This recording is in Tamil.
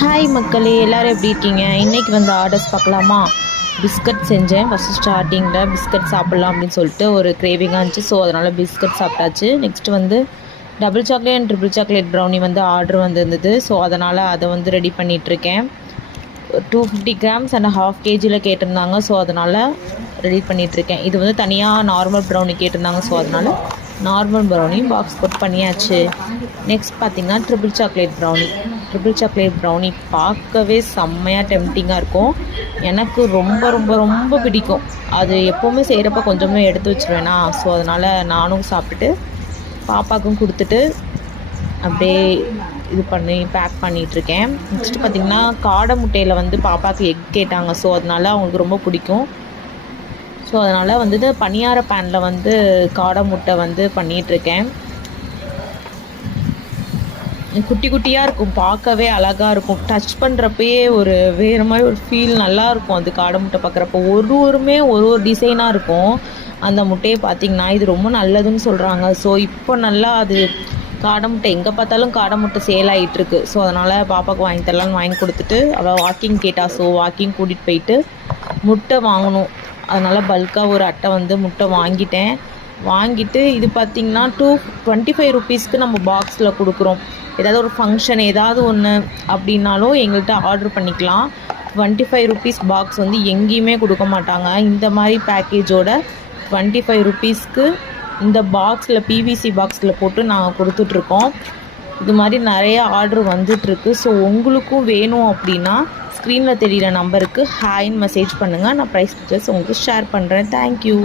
ஹாய் மக்களே, எல்லோரும் எப்படி இருக்கீங்க? இன்றைக்கி வந்து ஆர்டர்ஸ் பார்க்கலாமா? பிஸ்கட் செஞ்சேன். ஃபஸ்ட்டு ஸ்டார்டிங்கில் பிஸ்கட் சாப்பிட்லாம் அப்படின்னு சொல்லிட்டு ஒரு கிரேவிங்காக இருந்துச்சு. ஸோ அதனால் பிஸ்கட் சாப்பிட்டாச்சு. நெக்ஸ்ட்டு வந்து double chocolate and triple chocolate brownie வந்து ஆர்டர் வந்துருந்தது. ஸோ அதனால் அதை வந்து ரெடி பண்ணிகிட்ருக்கேன். 250 கிராம்ஸ் அண்ட் ஹாஃப் கேஜியில் கேட்டிருந்தாங்க. ஸோ அதனால் ரெடி பண்ணிகிட்ருக்கேன். இது வந்து தனியாக நார்மல் ப்ரௌனி கேட்டிருந்தாங்க. ஸோ அதனால் நார்மல் ப்ரௌனி பாக்ஸ் போட் பண்ணியாச்சு. நெக்ஸ்ட் பார்த்திங்கன்னா ட்ரிபிள் சாக்லேட் ப்ரௌனி பார்க்கவே செம்மையாக டெம்டிங்காக இருக்கும். எனக்கு ரொம்ப ரொம்ப ரொம்ப பிடிக்கும். அது எப்போவுமே செய்கிறப்ப கொஞ்சமே எடுத்து வச்சுருவேனா. ஸோ அதனால் நானும் சாப்பிட்டுட்டு பாப்பாவுக்கும் கொடுத்துட்டு அப்படியே இது பண்ணி பேக் பண்ணிகிட்ருக்கேன். நெக்ஸ்ட்டு பார்த்திங்கன்னா காடை முட்டையில் வந்து பாப்பாவுக்கு எக் கேட்டாங்க. ஸோ அதனால் அவங்களுக்கு ரொம்ப பிடிக்கும். ஸோ அதனால் வந்துட்டு பனியார பேனில் வந்து காடை முட்டை வந்து பண்ணிகிட்ருக்கேன். குட்டி குட்டியாக இருக்கும், பார்க்கவே அழகாக இருக்கும். டச் பண்ணுறப்பயே ஒரு வேறு மாதிரி ஒரு ஃபீல் நல்லாயிருக்கும். அது காடை முட்டை பார்க்குறப்போ ஒருவருமே ஒரு டிசைனாக இருக்கும். அந்த முட்டையை பார்த்திங்கன்னா இது ரொம்ப நல்லதுன்னு சொல்கிறாங்க. ஸோ இப்போ நல்லா அது காடை முட்டை எங்கே பார்த்தாலும் காடை முட்டை சேல் ஆகிட்டுருக்கு. ஸோ அதனால் பாப்பாவுக்கு வாங்கி தரலான்னு வாங்கி கொடுத்துட்டு அவள் வாக்கிங் கேட்டா. ஸோ வாக்கிங் கூட்டிகிட்டு போயிட்டு முட்டை வாங்கணும். அதனால் பல்காக ஒரு அட்டை வந்து முட்டை வாங்கிட்டு இது பார்த்திங்கன்னா 25 ருபீஸ்க்கு நம்ம பாக்ஸில் கொடுக்குறோம். ஏதாவது ஒரு ஃபங்க்ஷன் ஏதாவது ஒன்று அப்படின்னாலும் எங்கள்கிட்ட ஆர்டர் பண்ணிக்கலாம். 25 ருபீஸ் பாக்ஸ் வந்து எங்கேயுமே கொடுக்க மாட்டாங்க. இந்த மாதிரி பேக்கேஜோட 25 ருபீஸ்க்கு இந்த பாக்ஸில் பிவிசி பாக்ஸில் போட்டு நாங்கள் கொடுத்துட்ருக்கோம். இது மாதிரி நிறைய ஆர்டர் வந்துட்டுருக்கு. ஸோ உங்களுக்கும் வேணும் அப்படின்னா ஸ்க்ரீனில் தெரிகிற நம்பருக்கு ஹாய்ன்னு மெசேஜ் பண்ணுங்கள். நான் ப்ரைஸ் டீட்டெயில்ஸ் உங்களுக்கு ஷேர் பண்ணுறேன். தேங்க்யூ.